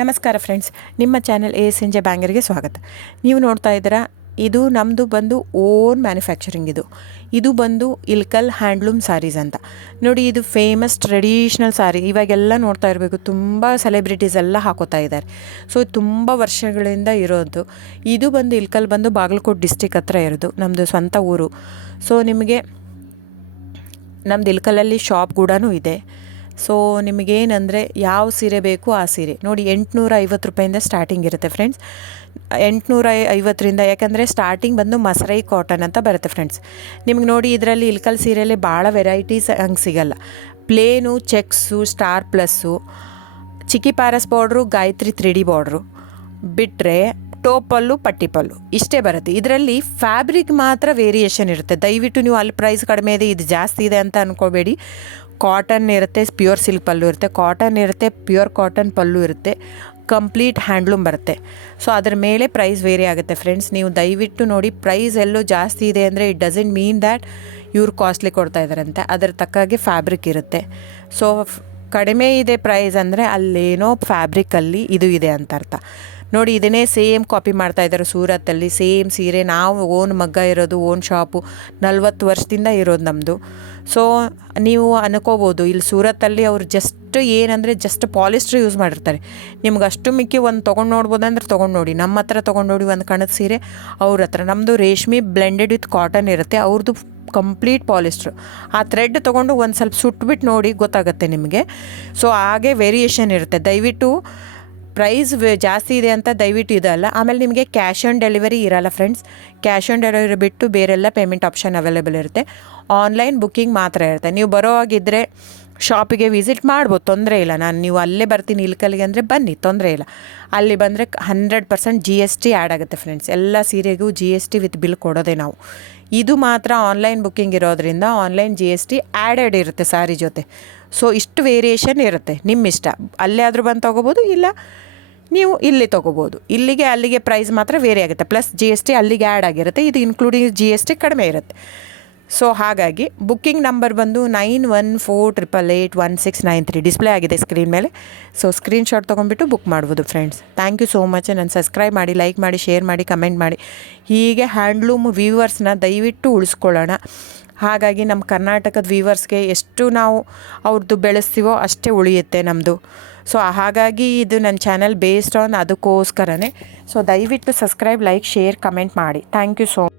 ನಮಸ್ಕಾರ ಫ್ರೆಂಡ್ಸ್, ನಿಮ್ಮ channel A S N J ಬ್ಯಾಂಗರ್ಗೆ ಸ್ವಾಗತ. ನೀವು ನೋಡ್ತಾ ಇದ್ದೀರಾ, ಇದು ನಮ್ಮದು ಬಂದು ಓನ್ ಮ್ಯಾನುಫ್ಯಾಕ್ಚರಿಂಗ್. ಇದು ಬಂದು ಇಲ್ಕಲ್ ಹ್ಯಾಂಡ್ಲೂಮ್ ಸ್ಯಾರೀಸ್ ಅಂತ ನೋಡಿ. ಇದು ಫೇಮಸ್ ಟ್ರೆಡಿಷ್ನಲ್ ಸ್ಯಾರಿ. ಇವಾಗೆಲ್ಲ ನೋಡ್ತಾ ಇರಬೇಕು, ತುಂಬ ಸೆಲೆಬ್ರಿಟೀಸ್ ಎಲ್ಲ ಹಾಕೋತಾ ಇದ್ದಾರೆ. ಸೊ ತುಂಬ ವರ್ಷಗಳಿಂದ ಇರೋದು. ಇದು ಬಂದು ಇಲ್ಕಲ್ ಬಂದು ಬಾಗಲಕೋಟೆ ಡಿಸ್ಟಿಕ್ ಹತ್ರ ಇರೋದು, ನಮ್ಮದು ಸ್ವಂತ ಊರು. ಸೊ ನಿಮಗೆ ನಮ್ಮದು ಇಲ್ಕಲಲ್ಲಿ ಶಾಪ್ ಕೂಡ ಇದೆ. ಸೊ ನಿಮಗೇನಂದರೆ ಯಾವ ಸೀರೆ ಬೇಕು ಆ ಸೀರೆ ನೋಡಿ, 850 ರೂಪಾಯಿಂದ ಸ್ಟಾರ್ಟಿಂಗ್ ಇರುತ್ತೆ ಫ್ರೆಂಡ್ಸ್. 850ರಿಂದ, ಯಾಕಂದರೆ ಸ್ಟಾರ್ಟಿಂಗ್ ಬಂದು ಮಸರೈ ಕಾಟನ್ ಅಂತ ಬರುತ್ತೆ ಫ್ರೆಂಡ್ಸ್. ನಿಮ್ಗೆ ನೋಡಿ, ಇದರಲ್ಲಿ ಇಲ್ಕಲ್ ಸೀರೆಯಲ್ಲಿ ಭಾಳ ವೆರೈಟೀಸ್ ಹಂಗೆ ಸಿಗಲ್ಲ. ಪ್ಲೇನು, ಚೆಕ್ಸು, ಸ್ಟಾರ್ ಪ್ಲಸ್ಸು, ಚಿಕ್ಕಿ ಪ್ಯಾರಸ್ ಬಾರ್ಡ್ರು, ಗಾಯತ್ರಿ 3D ಬಾರ್ಡ್ರು ಬಿಟ್ಟರೆ ಟೋಪಲ್ಲು, ಪಟ್ಟಿ ಪಲ್ಲು ಇಷ್ಟೇ ಬರುತ್ತೆ. ಇದರಲ್ಲಿ ಫ್ಯಾಬ್ರಿಕ್ ಮಾತ್ರ ವೇರಿಯೇಷನ್ ಇರುತ್ತೆ. ದಯವಿಟ್ಟು ನೀವು ಅಲ್ಲಿ ಪ್ರೈಸ್ ಕಡಿಮೆ ಇದೆ, ಇದು ಜಾಸ್ತಿ ಇದೆ ಅಂತ ಅಂದ್ಕೋಬೇಡಿ. ಕಾಟನ್ ಇರುತ್ತೆ, ಪ್ಯೂರ್ ಸಿಲ್ಕ್ ಪಲ್ಲು ಇರುತ್ತೆ, ಕಾಟನ್ ಇರುತ್ತೆ, ಪ್ಯೂರ್ ಕಾಟನ್ ಪಲ್ಲು ಇರುತ್ತೆ, ಕಂಪ್ಲೀಟ್ ಹ್ಯಾಂಡ್ಲೂಮ್ ಬರುತ್ತೆ. ಸೊ ಅದ್ರ ಮೇಲೆ ಪ್ರೈಸ್ ವೇರಿ ಆಗುತ್ತೆ ಫ್ರೆಂಡ್ಸ್. ನೀವು ದಯವಿಟ್ಟು ನೋಡಿ, ಪ್ರೈಸ್ ಎಲ್ಲೋ ಜಾಸ್ತಿ ಇದೆ ಅಂದರೆ ಇಟ್ ಡಸಂಟ್ ಮೀನ್ ದ್ಯಾಟ್ ಇವ್ರು ಕಾಸ್ಟ್ಲಿ ಕೊಡ್ತಾ ಇದ್ದಾರಂತೆ. ಅದರ ತಕ್ಕಾಗೆ ಫ್ಯಾಬ್ರಿಕ್ ಇರುತ್ತೆ. ಸೊ ಕಡಿಮೆ ಇದೆ ಪ್ರೈಸ್ ಅಂದರೆ ಅಲ್ಲೇನೋ ಫ್ಯಾಬ್ರಿಕಲ್ಲಿ ಇದು ಇದೆ ಅಂತ ಅರ್ಥ. ನೋಡಿ, ಇದನ್ನೇ ಸೇಮ್ ಕಾಪಿ ಮಾಡ್ತಾ ಇದ್ದಾರೆ ಸೂರತ್ತಲ್ಲಿ. ಸೇಮ್ ಸೀರೆ ನಾವು ಓನ್ ಮಗ್ಗ ಇರೋದು, ಓನ್ ಶಾಪು 40 ವರ್ಷದಿಂದ ಇರೋದು ನಮ್ಮದು. ಸೊ ನೀವು ಅನ್ಕೋಬೋದು, ಇಲ್ಲಿ ಸೂರತ್ತಲ್ಲಿ ಅವ್ರು ಜಸ್ಟ್ ಏನಂದರೆ ಜಸ್ಟ್ ಪಾಲಿಸ್ಟ್ರ್ ಯೂಸ್ ಮಾಡಿರ್ತಾರೆ. ನಿಮ್ಗೆ ಅಷ್ಟು ಮಿಕ್ಕಿ ಒಂದು ತೊಗೊಂಡು ನೋಡ್ಬೋದಂದ್ರೆ ತೊಗೊಂಡು ನೋಡಿ. ನಮ್ಮ ಹತ್ರ ತೊಗೊಂಡು ನೋಡಿ ಒಂದು ಕಣದ ಸೀರೆ, ಅವ್ರ ಹತ್ರ ನಮ್ಮದು ರೇಷ್ಮೆ ಬ್ಲೆಂಡೆಡ್ ವಿತ್ ಕಾಟನ್ ಇರುತ್ತೆ, ಅವ್ರದ್ದು ಕಂಪ್ಲೀಟ್ ಪಾಲಿಸ್ಟ್ರು. ಆ ಥ್ರೆಡ್ ತೊಗೊಂಡು ಒಂದು ಸ್ವಲ್ಪ ಸುಟ್ಬಿಟ್ಟು ನೋಡಿ, ಗೊತ್ತಾಗುತ್ತೆ ನಿಮಗೆ. ಸೊ ಹಾಗೆ ವೇರಿಯೇಷನ್ ಇರುತ್ತೆ. ದಯವಿಟ್ಟು ಪ್ರೈಸ್ ಜಾಸ್ತಿ ಇದೆ ಅಂತ ದಯವಿಟ್ಟು ಇದಲ್ಲ. ಆಮೇಲೆ ನಿಮಗೆ ಕ್ಯಾಶ್ ಆನ್ ಡೆಲಿವರಿ ಇರಲ್ಲ ಫ್ರೆಂಡ್ಸ್. ಕ್ಯಾಶ್ ಆನ್ ಡೆಲಿವರಿ ಬಿಟ್ಟು ಬೇರೆಲ್ಲ ಪೇಮೆಂಟ್ ಆಪ್ಷನ್ ಅವೈಲೇಬಲ್ ಇರುತ್ತೆ. ಆನ್ಲೈನ್ ಬುಕ್ಕಿಂಗ್ ಮಾತ್ರ ಇರುತ್ತೆ. ನೀವು ಬರೋ ಹಾಗಿದ್ದರೆ ಶಾಪಿಗೆ ವಿಸಿಟ್ ಮಾಡ್ಬೋದು, ತೊಂದರೆ ಇಲ್ಲ. ನೀವು ಅಲ್ಲೇ ಬರ್ತೀನಿ ಇಲ್ಕಲ್ಗೆ ಅಂದರೆ ಬನ್ನಿ, ತೊಂದರೆ ಇಲ್ಲ. ಅಲ್ಲಿ ಬಂದರೆ 100% GST ಆ್ಯಡ್ ಆಗುತ್ತೆ ಫ್ರೆಂಡ್ಸ್. ಎಲ್ಲ ಸೀರೆಗೂ GST ವಿತ್ ಬಿಲ್ ಕೊಡೋದೆ ನಾವು. ಇದು ಮಾತ್ರ ಆನ್ಲೈನ್ ಬುಕ್ಕಿಂಗ್ ಇರೋದ್ರಿಂದ ಆನ್ಲೈನ್ GST ಆ್ಯಡೆಡ್ ಇರುತ್ತೆ ಸ್ಯಾರಿ ಜೊತೆ. ಸೊ ಇಷ್ಟು ವೇರಿಯೇಷನ್ ಇರುತ್ತೆ, ನಿಮ್ಮ ಇಷ್ಟ. ಅಲ್ಲೇ ಆದರೂ ಬಂದು ತೊಗೋಬೋದು, ಇಲ್ಲ ನೀವು ಇಲ್ಲಿ ತೊಗೋಬೋದು. ಇಲ್ಲಿಗೆ ಅಲ್ಲಿಗೆ ಪ್ರೈಸ್ ಮಾತ್ರ ವೇರಿ ಆಗುತ್ತೆ. ಪ್ಲಸ್ GST ಅಲ್ಲಿಗೆ ಆ್ಯಡ್ ಆಗಿರುತ್ತೆ. ಇದು ಇನ್ಕ್ಲೂಡಿಂಗ್ GST ಕಡಿಮೆ ಇರುತ್ತೆ. ಸೊ ಹಾಗಾಗಿ ಬುಕ್ಕಿಂಗ್ ನಂಬರ್ ಬಂದು 9148881693 ಡಿಸ್ಪ್ಲೇ ಆಗಿದೆ ಸ್ಕ್ರೀನ್ ಮೇಲೆ. ಸೊ ಸ್ಕ್ರೀನ್ಶಾಟ್ ತೊಗೊಂಡ್ಬಿಟ್ಟು ಬುಕ್ ಮಾಡ್ಬೋದು friends. Thank you so much. ನಾನು ಸಬ್ಸ್ಕ್ರೈಬ್ ಮಾಡಿ, ಲೈಕ್ ಮಾಡಿ, ಶೇರ್ ಮಾಡಿ, ಕಮೆಂಟ್ ಮಾಡಿ. ಹೀಗೆ ಹ್ಯಾಂಡ್ಲೂಮ್ ವೀವರ್ಸ್ನ ದಯವಿಟ್ಟು ಉಳಿಸ್ಕೊಳ್ಳೋಣ. ಹಾಗಾಗಿ ನಮ್ಮ ಕರ್ನಾಟಕದ ವೀವರ್ಸ್ಗೆ ಎಷ್ಟು ನಾವು ಅವ್ರದ್ದು ಬೆಳೆಸ್ತೀವೋ ಅಷ್ಟೇ ಉಳಿಯುತ್ತೆ ನಮ್ಮದು. ಸೊ ಹಾಗಾಗಿ ಇದು ನನ್ನ ಚಾನಲ್ ಬೇಸ್ಡ್ ಆನ್ ಅದಕ್ಕೋಸ್ಕರನೇ. ಸೊ ದಯವಿಟ್ಟು ಸಬ್ಸ್ಕ್ರೈಬ್, ಲೈಕ್, ಶೇರ್, ಕಮೆಂಟ್ ಮಾಡಿ. Thank you so much.